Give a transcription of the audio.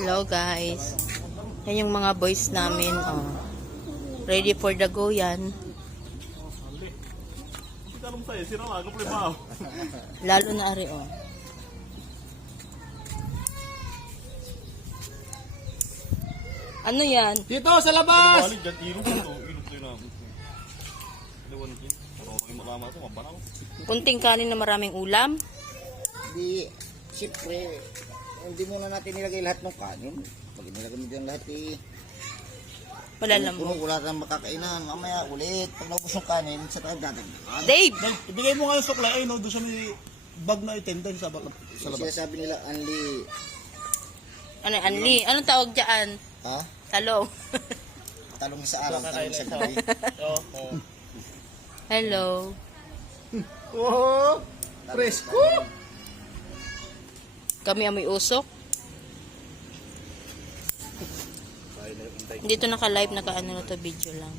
Hello guys. Yan yung mga boys namin. Oh. Ready for the go yan. Lalo na ari oh. Ano yan? Dito sa labas! Kunting kanin na maraming ulam? Hindi, siyempre, hindi muna natin nilagay lahat ng kanin. Pag nilagay mo dyan lahat Wala lang puno, mo. wala tayong makakainan. Mamaya ulit, pag naubos yung kanin, sa tayo dadagdagan. Dave! Ibigay mo nga yung suklay, ay no, doon sa may bag na itenda sa labas. Sinasabi nila, Anli, Ano, Anli? Anong tawag dyan? ha? Talong. Talong sa araw, talong sa gabi. Hello. Oh, presko! Kami amoy usok. Dito naka-live, naka-ano na to, video lang.